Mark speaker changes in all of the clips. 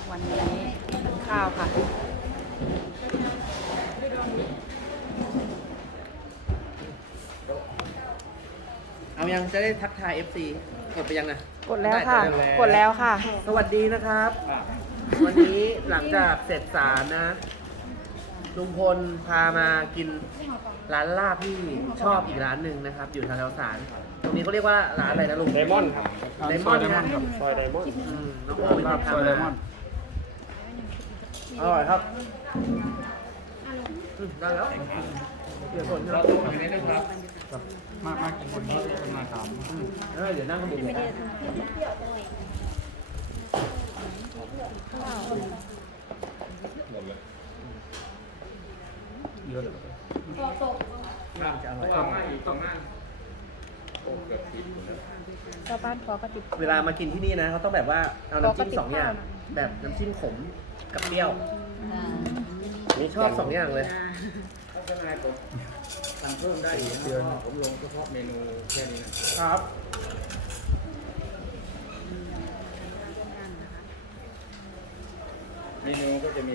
Speaker 1: วันนี้กินข้าวค่ะ
Speaker 2: เอายังจะได้ทักทาย FC กดไปยังนะ
Speaker 1: กดแล้วค่ะ กดแล้วค่ะ
Speaker 2: สวัสดีนะครับ วันนี้หลังจากเสร็จสารนะ ลุงพลพามากินร้านลาบที่ชอบอีกร้านหนึ่งนะครับ อยู่แถวๆสารตรงนี้เขาเรียกว่าร้านอะไรนะลุง
Speaker 3: ไดมอนด์ครับ
Speaker 2: ไดมอนด์
Speaker 3: ซ
Speaker 2: นะ
Speaker 3: ครับซอยไดมอนด์
Speaker 2: น้องโอ้ย
Speaker 3: ลาบซอยไดมอนด์
Speaker 2: อร่อยครับได้แล้วเดี๋ยวคนเราดูหน่อยนิดนึงครับ
Speaker 3: มากกินคนนี้คนมาถาม
Speaker 2: เดี๋ยวนั่งกันดูเยอะเลยจะอร่อย
Speaker 1: ชาวบ้านขอกระติบ
Speaker 2: เวลามากินที่นี่นะเขาต้องแบบว่าเอาน้ำจิ้มสองอย่างแบบน้ำจิ้มขมกับเปรี้ยวนี่ชอบสองอย่างเลย
Speaker 3: ทำเพิ่มได้อีกเดือนผมลงเฉพาะเมนูแค่นี้นะครับ เมนูก็จะมี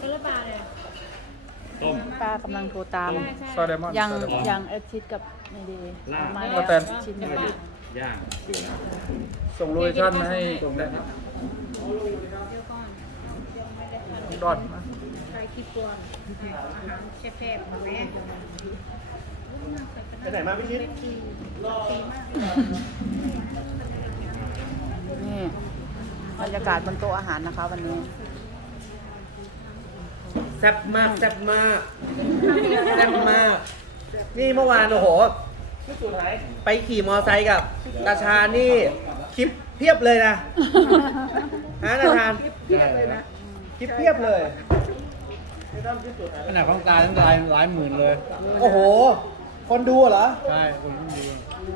Speaker 3: ต้ม
Speaker 1: ป้ากำลังโทรตาม
Speaker 3: ซอยไดมอนด์
Speaker 1: ยังเอชิดกับในเดย์มา
Speaker 3: ก็
Speaker 1: แล้ว
Speaker 3: แต่
Speaker 1: ชิ้นหนึ่ง
Speaker 3: ย่างส่งโลเคชั่นมาให้ได้ครับดอดมา
Speaker 4: ไปคิดก่อนอาหารแซ่บๆแม่
Speaker 2: ไปไหนมาพี่ชิด
Speaker 1: นี่บรรยากาศบนโต๊ะอาหารนะคะ วันนี้
Speaker 2: แซ่บมากแซ่บมากแซ่บมาก นี่เมื่อวานโอ้โหไปขี่มอไซค์กับตาชานี่คลิปเพียบเลยนะฮะตาชาญคลิปเพียบเลย
Speaker 3: ขนาดของตาทั้งหลายหมื่นเลย
Speaker 2: โอ้โห คนดูเหรอ
Speaker 3: ใช่คนที่ดู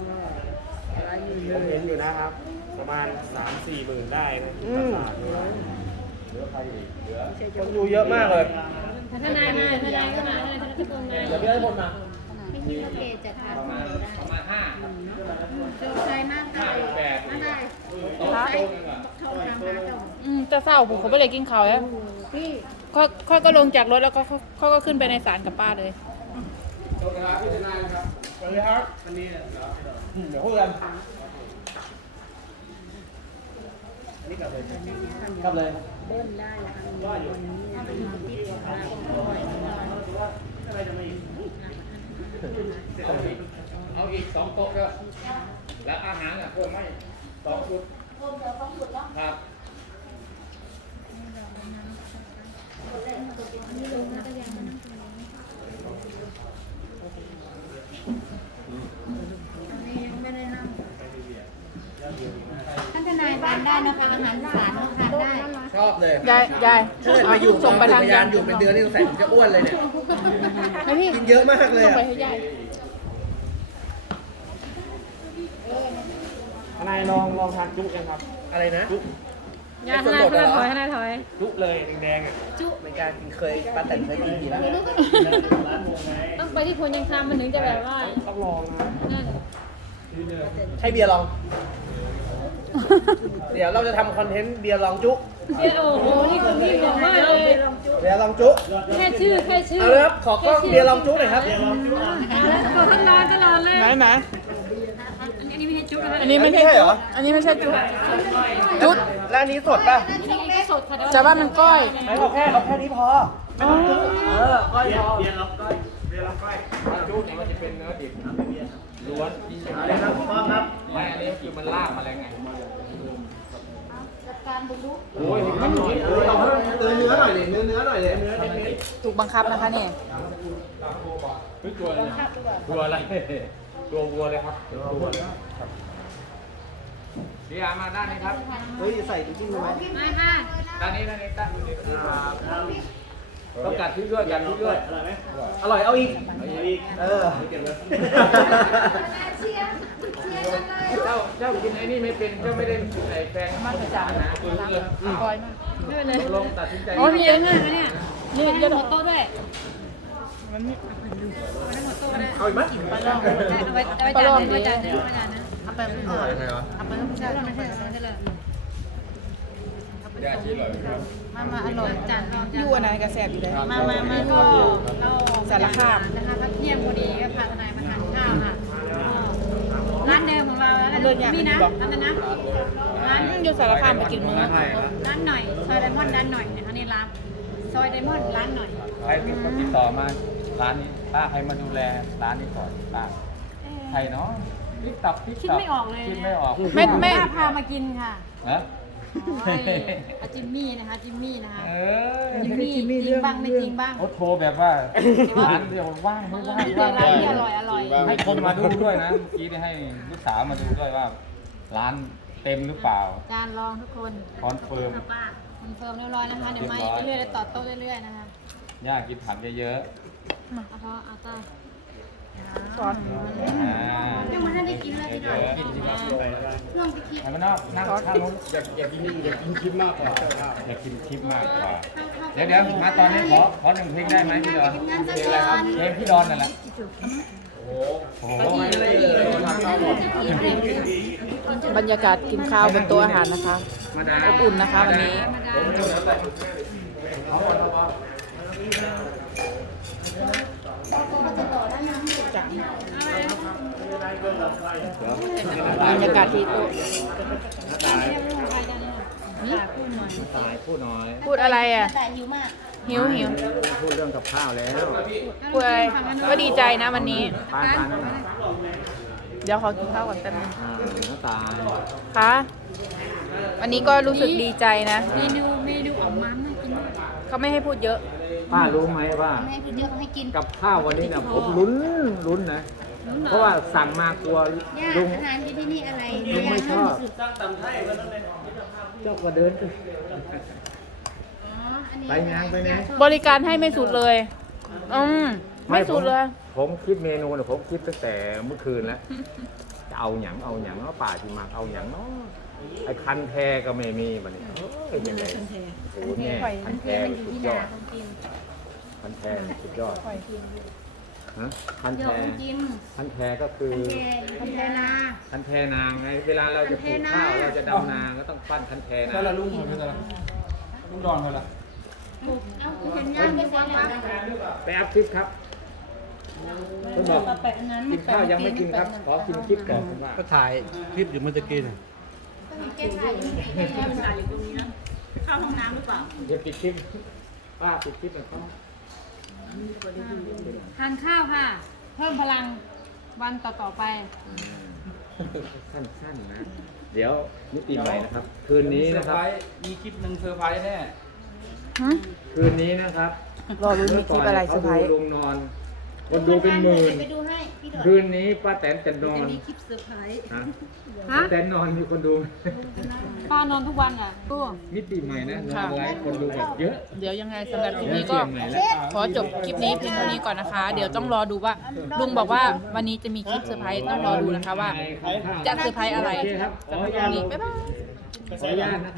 Speaker 5: ผมเห็นอยู่นะครับ ประมาณ 3-4 หมื่นได้นะ
Speaker 2: อืม
Speaker 5: ตลาดเนี่ย
Speaker 2: คนดูเยอะมากเลย
Speaker 4: ทนายมาทนายก็มาทนายธนกรมา
Speaker 2: เดี๋ยวพี่ให้คนมา
Speaker 4: ไม่คิดว่าเกจะทานประมาณ5เจอใครมากได้มากได้ใช้เท่าทำหาเจ้า
Speaker 1: จะเศร้าผมเขาไม่เลยกินข้าวแล้ว
Speaker 4: พี่
Speaker 1: ค่อยก็ลงจากรถแล้วก็เขาก็ขึ้นไปในศาลกับป้าเลย
Speaker 2: สวัสดีครับอันนี้เดี๋ยวพูดกันนี่กลับเลยกลับเลย
Speaker 4: เบิ้ลได้แล้วค่ะวันนี้มันติดมาบ่อย
Speaker 3: เอาอีก2 โต๊ะด้วยแล้วอาหารเพิ่มให้2 ชุดครับ
Speaker 4: ไม่ได้นั่งท่านทนายทานได้นะคะอาหารสารทานได้
Speaker 2: ชอบเลย
Speaker 1: ยาย
Speaker 2: ถ้าเกิดมาอยู่
Speaker 1: ส่งไปทาง
Speaker 2: พยานอยู่เป็นเดือนนี่สงสัยผมจะอ้วนเลยเนี่ย
Speaker 1: ให้พี่
Speaker 2: กินเยอะมากเลย
Speaker 1: ส่ง
Speaker 2: อะ
Speaker 1: ไปให้ยาย
Speaker 5: ทนายลองทานจุยังครับ
Speaker 2: อะไรนะ
Speaker 1: ยายทนายถอยทนายถอย
Speaker 5: จุเลยแดงๆอ่ะ
Speaker 2: ไม่กล้ากินเคยป้าแต่เคยกินกี่แล้ว
Speaker 4: ต้องไปที่พลยังคำมันถึงจะแบบว่า
Speaker 5: ต้องลองนะ
Speaker 4: นั่น
Speaker 2: ให้เบียร์ลอง เดี๋ยวเราจะทำคอนเทนต์เบียร์ลองจุ
Speaker 4: เดี๋ยวโอ้โหนี่คุณพี่บอกว่าเลย
Speaker 2: เบียร์ลองจุ
Speaker 4: แค่ชื่อ
Speaker 2: เอาเลยครับ ขอกล้องเบียร์ลองจุหน่อยครับ
Speaker 4: เอาแล้วขอท่านรอตลอดเลย
Speaker 1: ไหน
Speaker 4: อันนี้ไม่ใช่จุ๊บนะคะ
Speaker 1: อันนี้ไม่ใช่จุ๊อันนี้ไม่ใช่จุ๊จุ๊
Speaker 2: แล้วอันนี้สดป่ะ
Speaker 4: อันนี้ก็สดค่ะ
Speaker 1: จะว่ามันก้อย
Speaker 2: ไม่เอาแค่นี้พอไม่ต้องจุก้อยพอ
Speaker 3: จุนี่มันจะเป็นเนื้อดิบล้วน
Speaker 2: เอาเลยครับพ่อครับ
Speaker 3: ไม่อันนี้คือมันลาบมาแล้วไง
Speaker 4: จัดการบุกรุก
Speaker 3: โอ้ยมันหน่อย
Speaker 2: เนื้อหน่อยเลยเนื้อหน่อยเลยเนื้อเล็ก
Speaker 1: ถูกบังคับนะคะเนี่ย
Speaker 3: ตัวอะไรตัวอะไรตัววัวเลยครับตัววัวเดี๋ยวมาด้านนี้ครับ
Speaker 2: เฮ้ยใส่จริงๆไหม
Speaker 4: ไม่ค่ะ
Speaker 3: ด้านนี้ตั้งต้องกัดที่ด้วยกัดที่ด้วย
Speaker 2: อร่อยเอาอีกเออ
Speaker 3: เจ้ากินไอ้นี่ไม่เป็นเจ้าไม่ได้ใส่แฟนมันจะจานนะ
Speaker 1: ก้อยมาก
Speaker 4: ไม่เป็นไร
Speaker 3: ลงตัดสินใจ
Speaker 1: โอ้พี่
Speaker 4: เย
Speaker 1: เอ็
Speaker 4: อะ
Speaker 1: ง
Speaker 4: มากนะเนี่ย
Speaker 1: นี่
Speaker 4: เย
Speaker 1: เย
Speaker 4: อะ
Speaker 1: อะ
Speaker 4: หมดโต๊ะด้วย
Speaker 2: เอาอีกไหม
Speaker 4: เอาไว้จานนึงไว้จานนึงไว้จานนึง
Speaker 1: เอาไปไม่หมด
Speaker 2: ยังไงวะ
Speaker 1: เอาไปไม่ใช่
Speaker 4: ไม่ใช่ไม่ใช่เลย
Speaker 1: เอาไป
Speaker 3: ยาชีอร่อย
Speaker 4: มาอร่อยจานรอง
Speaker 1: อยู่อันไหนกระแสบอยู่เลย
Speaker 4: มาก็เราสารคามนะคะพักเที่ยงพอดีก็พาทนายมาทานข้าวค่ะร้านเดิมของเราแล้วมีนะร้านนั้นนะร้าน
Speaker 1: อยู่สารคามไปกินมื้อ
Speaker 4: ร้านหน่อยซอยไดมอนด์ร้านหน่อยนะคะนี่ร้านซอยไดมอนด์ร้านหน่อย
Speaker 3: ใครเป็นคนติดต่อมาร้านนี้ป้าใครมาดูแลร้านนี้ก่อนป้าใครเนาะติ๊กตับติ๊ก
Speaker 4: คิด
Speaker 3: ตับ
Speaker 4: ไม่ออกเลย
Speaker 3: คิดไม่ออก
Speaker 1: ไม่
Speaker 4: ป้าพามากินค่ะ
Speaker 3: ฮะ
Speaker 4: จิมมี่นะคะจิมมี่นะคะ
Speaker 3: เออ
Speaker 4: จิมมี่จริงบ้างไม่จริงบ้าง
Speaker 3: เขาโทรแบบว่าร้านเดียวว่างไม่ว่าง
Speaker 4: เจอร้านที่อร่อย
Speaker 3: ให้คนมาดูด้วยนะเมื่อกี้ได้ให้ลูกสาวมาดูด้วยว่า ร้านเต็มหรือเปล่า
Speaker 4: จานรองทุกคน
Speaker 3: คอนเฟิร์ม
Speaker 4: คอนเฟิร์มเรียบร้อยนะคะเดี๋ยวมาอีกเรื่อยๆต่อโต๊ะเรื่อยๆนะคะ
Speaker 3: ย่ากินผักเยอะ
Speaker 4: เอาพอเอาใต้
Speaker 1: ซอส
Speaker 3: ๆ
Speaker 4: ยังไม่ได้กินเลยพี่ดอย ช่วงไปคิด
Speaker 3: ไอ้มันนอกนั่งข้างนู้นอยากกินคลิปมากกว่าอยากกินคลิปมากกว่า เดี๋ยวมาตอนนี้ขอหนึ่งเพลงได้ไหมพี่ดอนเพลงพี่ดอนนั่นแหละโอ้โห
Speaker 1: บรรยากาศกินข้าวบนโต๊ะอาหารนะคะ
Speaker 3: มาดา
Speaker 1: อบอุ่นนะคะวันนี้ บรรยากาศที่โต๊ะ
Speaker 3: ตายพูดน้อย
Speaker 1: พูดอะไรอ่ะ
Speaker 4: แต่หิวมาก
Speaker 1: หิว
Speaker 3: พูดเรื่องกับข้าวแล้ว
Speaker 1: พูดอะไรก็ดีใจนะวันนี้
Speaker 3: ปานนั่น
Speaker 1: เดี๋ยวขอกินข้าวก่อนแป๊บนึง
Speaker 3: น้าตาย
Speaker 1: ค่ะวันนี้ก็รู้สึกดีใจนะ
Speaker 4: เมนูออกมาน่ากินมาก
Speaker 1: เขาไม่ให้พูดเยอะ
Speaker 3: ป้ารู้ไหมว่า
Speaker 4: แม่คือเยอะให้กิน
Speaker 3: กับข้าววันนี้เนี่ยผมลุ้นนะ เพราะว่าสั่งมากลัว
Speaker 4: ย่า
Speaker 3: ลุง
Speaker 4: อาหารที่นี่อะไร
Speaker 3: ลุงไม่ชอบ เจ้าก็เดินไปงานไปไหน
Speaker 1: บริการให้ไม่สุดเลย ไม่สุดเลย
Speaker 3: ผมคิดเมนูเนี่ยผมคิดตั้งแต่เมื่อคืนแล้วจะเอาหยังเนาะป่าที่มากเอาหยังเนาะไอ้คันแทก็ไม่มีวันนี้เอ้ยยังไงโอ้โหเนี่ยคันแทสุดยอดคันแทสุดยอดฮะคัน
Speaker 4: เดี๋
Speaker 3: แท
Speaker 4: ยวกิน
Speaker 3: คันแทก็คือ
Speaker 4: คันเทนา
Speaker 3: คันแทนางไงเวลาเราจะปลูกข้าวเราจะดำนาก็ต้องปั้นคันแทนาง
Speaker 5: แล้วลุงเหรอลุงดอนเหรอ
Speaker 4: เอาคุณเห็นย่างไม่ฟังว่า
Speaker 3: ไปอัพคลิปครับคุณบอกกินข้าวยังไม่กินครับขอกินคลิปก่อนคุณว่า
Speaker 5: ก็ถ่ายคลิปอยู่เมื่อตะกี้
Speaker 4: แก้ไขอยู่ตรงนี้นะเข้าห้องน้ำหรือเปล่า
Speaker 3: เดี๋ยวปิดคลิปป้าปิดคลิปหน่อยครับ
Speaker 4: ทานข้าวค่ะ เพิ่มพลังวันต่อไป
Speaker 3: สั้นๆนะ เดี๋ยวมิติใหม่นะครับ คืนนี้นะครับ
Speaker 5: มีคลิปหนึ่งเซอร์ไพรส์แน่
Speaker 3: คืนนี้นะครับ
Speaker 1: รอรุ้นมีคลิปอะไรเซอร์ไพรส์
Speaker 3: ขาดูลงนอน คนดูเป็นหมื่น
Speaker 4: ไปดูให้พี่ดอย
Speaker 3: คืนนี้ป้าแตนจะนอน
Speaker 4: มีคลิปเซอร์ไพรส์
Speaker 3: นะ
Speaker 4: ฮะ
Speaker 3: ป้าแตนนอนมีคนดู
Speaker 4: ป้านอนทุกวันอ่ะตู้
Speaker 3: มิติใหม่นะนอนไลฟ์คนดูแบบเยอะ
Speaker 1: เดี๋ยวยังไงสำหรับคลิปนี้ก็
Speaker 3: เชียงใหม่แล้ว
Speaker 1: ขอจบคลิปนี้เพียงเท่านี้ก่อนนะคะ เดี๋ยวต้องรอดูว่าลุงบอกว่าวันนี้จะมีคลิปเซอร์ไพรส์ต้องรอดูนะคะว่า จะเซอร์ไพรส์อะไร
Speaker 3: โอเคครับขออนุญาต
Speaker 1: บ๊ายบาย
Speaker 3: ขออนุญาตนะครับ